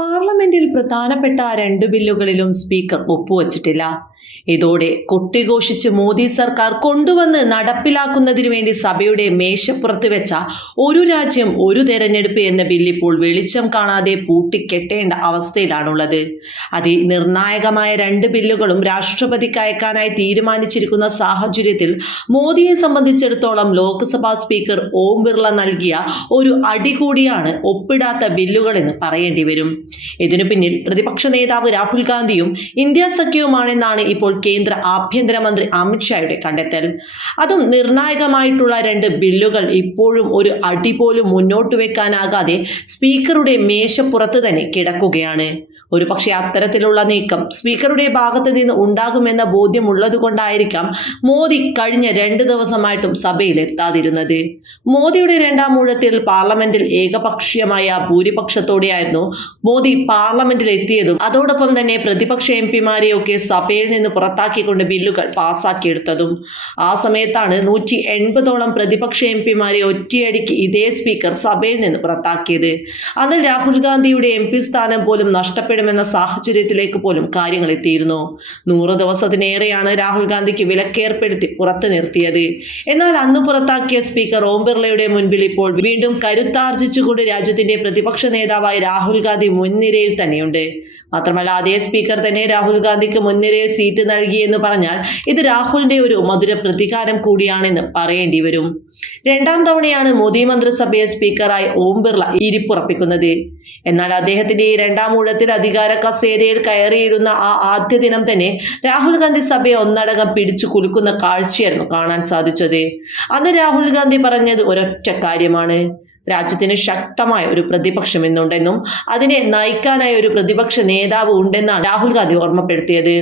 പാർലമെന്റിൽ പ്രധാനപ്പെട്ട രണ്ട് ബില്ലുകളിലും സ്പീക്കർ ഒപ്പുവച്ചിട്ടില്ല. ഇതോടെ കൊട്ടിഘോഷിച്ച് മോദി സർക്കാർ കൊണ്ടുവന്ന് നടപ്പിലാക്കുന്നതിനു വേണ്ടി സഭയുടെ മേശപ്പുറത്ത് വെച്ച ഒരു രാജ്യം ഒരു തെരഞ്ഞെടുപ്പ് എന്ന ബില്ല് ഇപ്പോൾ വെളിച്ചം കാണാതെ പൂട്ടിക്കെട്ടേണ്ട അവസ്ഥയിലാണുള്ളത്. അതിനിർണായകമായ രണ്ട് ബില്ലുകളും രാഷ്ട്രപതിക്ക് അയക്കാനായി തീരുമാനിച്ചിരിക്കുന്ന സാഹചര്യത്തിൽ മോദിയെ സംബന്ധിച്ചിടത്തോളം ലോക്സഭാ സ്പീക്കർ ഓം ബിർള നൽകിയ ഒരു അടി കൂടിയാണ് ഒപ്പിടാത്ത ബില്ലുകളെന്ന് പറയേണ്ടി വരും. ഇതിനു പിന്നിൽ പ്രതിപക്ഷ നേതാവ് രാഹുൽ ഗാന്ധിയും ഇന്ത്യ സഖ്യവുമാണെന്നാണ് ഇപ്പോൾ കേന്ദ്ര ആഭ്യന്തരമന്ത്രി അമിത്ഷായുടെ കണ്ടെത്തൽ. അതും നിർണായകമായിട്ടുള്ള രണ്ട് ബില്ലുകൾ ഇപ്പോഴും ഒരു അടി പോലും മുന്നോട്ട് വെക്കാനാകാതെ സ്പീക്കറുടെ മേശപ്പുറത്ത് തന്നെ കിടക്കുകയാണ്. ഒരു പക്ഷേ അത്തരത്തിലുള്ള നീക്കം സ്പീക്കറുടെ ഭാഗത്ത് നിന്ന് ഉണ്ടാകുമെന്ന ബോധ്യമുള്ളത് കൊണ്ടായിരിക്കാം മോദി കഴിഞ്ഞ രണ്ട് ദിവസമായിട്ടും സഭയിൽ എത്താതിരുന്നത് മോദിയുടെ രണ്ടാം ഊഴത്തിൽ പാർലമെന്റിൽ ഏകപക്ഷീയമായ ഭൂരിപക്ഷത്തോടെയായിരുന്നു മോദി പാർലമെന്റിൽ എത്തിയതും അതോടൊപ്പം തന്നെ പ്രതിപക്ഷ എം പിമാരെയൊക്കെ സഭയിൽ നിന്ന് പുറത്താക്കിക്കൊണ്ട് ബില്ലുകൾ പാസാക്കിയെടുത്തതും ആ സമയത്താണ് നൂറ്റി എൺപതോളം പ്രതിപക്ഷ എം പിമാരെ ഒറ്റയടിക്ക് ഇതേ സ്പീക്കർ സഭയിൽ നിന്ന് പുറത്താക്കിയത്. അതിൽ രാഹുൽ ഗാന്ധിയുടെ എം പി സ്ഥാനം പോലും നഷ്ടപ്പെടുമെന്ന സാഹചര്യത്തിലേക്ക് പോലും കാര്യങ്ങൾ എത്തിയിരുന്നു. നൂറ് ദിവസത്തിനേറെയാണ് രാഹുൽ ഗാന്ധിക്ക് വിലക്കേർപ്പെടുത്തി പുറത്തു നിർത്തിയത്. എന്നാൽ അന്ന് പുറത്താക്കിയ സ്പീക്കർ ഓം ബിർളയുടെ മുൻപിൽ ഇപ്പോൾ വീണ്ടും കരുത്താർജിച്ചുകൊണ്ട് രാജ്യത്തിന്റെ പ്രതിപക്ഷ നേതാവായി രാഹുൽ ഗാന്ധി മുൻനിരയിൽ തന്നെയുണ്ട്. മാത്രമല്ല അതേ സ്പീക്കർ തന്നെ രാഹുൽ ഗാന്ധിക്ക് മുൻനിരയിൽ സീറ്റ് നൽകിയെന്ന് പറഞ്ഞാൽ ഇത് രാഹുലിന്റെ ഒരു മധുര പ്രതികാരം കൂടിയാണെന്ന് പറയേണ്ടി വരും. രണ്ടാം തവണയാണ് മോദി മന്ത്രിസഭയെ സ്പീക്കറായി ഓം ബിർള ഇരിപ്പുറപ്പിക്കുന്നത്. എന്നാൽ അദ്ദേഹത്തിന്റെ ഈ രണ്ടാം ഊഴത്തിൽ അധികാര കസേരയിൽ കയറിയിരുന്ന ആ ആദ്യ ദിനം തന്നെ രാഹുൽ ഗാന്ധി സഭയെ ഒന്നടങ്കം പിടിച്ചു കുലുക്കുന്ന കാഴ്ചയായിരുന്നു കാണാൻ സാധിച്ചത്. അന്ന് രാഹുൽ ഗാന്ധി പറഞ്ഞത് ഒരൊറ്റ കാര്യമാണ്. രാജ്യത്തിന് ശക്തമായ ഒരു പ്രതിപക്ഷം എന്നുണ്ടെന്നും അതിനെ നയിക്കാനായ ഒരു പ്രതിപക്ഷ നേതാവ് ഉണ്ടെന്നാണ് രാഹുൽ ഗാന്ധി ഓർമ്മപ്പെടുത്തിയത്.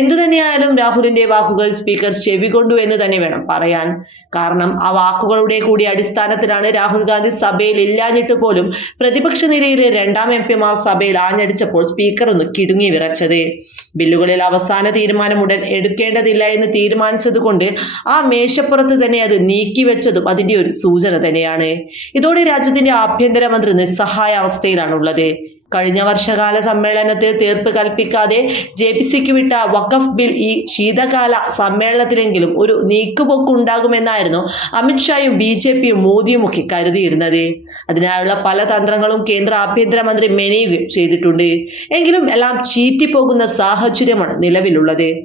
എന്തു തന്നെയായാലും രാഹുലിന്റെ വാക്കുകൾ സ്പീക്കർ ചെവികൊണ്ടു എന്ന് തന്നെ വേണം പറയാൻ. കാരണം ആ വാക്കുകളുടെ കൂടി അടിസ്ഥാനത്തിലാണ് രാഹുൽ ഗാന്ധി സഭയിൽ ഇല്ലാഞ്ഞിട്ട് പോലും പ്രതിപക്ഷ നിരയിലെ രണ്ടാം എം പിമാർ സഭയിൽ ആഞ്ഞടിച്ചപ്പോൾ സ്പീക്കർ ഒന്ന് കിടുങ്ങി വിറച്ചത്. ബില്ലുകളിൽ അവസാന തീരുമാനം ഉടൻ എടുക്കേണ്ടതില്ല എന്ന് തീരുമാനിച്ചത് കൊണ്ട് ആ മേശപ്പുറത്ത് തന്നെ അത് നീക്കിവെച്ചതും അതിന്റെ ഒരു സൂചന തന്നെയാണ്. ഇതോടെ രാജ്യത്തിന്റെ ആഭ്യന്തരമന്ത്രി നിസ്സഹായ അവസ്ഥയിലാണ് ഉള്ളത് കഴിഞ്ഞ വർഷകാല സമ്മേളനത്തിൽ തീർപ്പ് കൽപ്പിക്കാതെ ജെ പി സിക്ക് വിട്ട വഖഫ് ബിൽ ഈ ശീതകാല സമ്മേളനത്തിലെങ്കിലും ഒരു നീക്കുപോക്കുണ്ടാകുമെന്നായിരുന്നു അമിത്ഷായും ബി ജെ പിയും മോദിയും ഒക്കെ കരുതിയിരുന്നത്. അതിനായുള്ള പല തന്ത്രങ്ങളും കേന്ദ്ര ആഭ്യന്തരമന്ത്രി മെനയുകയും ചെയ്തിട്ടുണ്ട്. എങ്കിലും എല്ലാം ചീറ്റിപ്പോകുന്ന സാഹചര്യമാണ് നിലവിലുള്ളത്.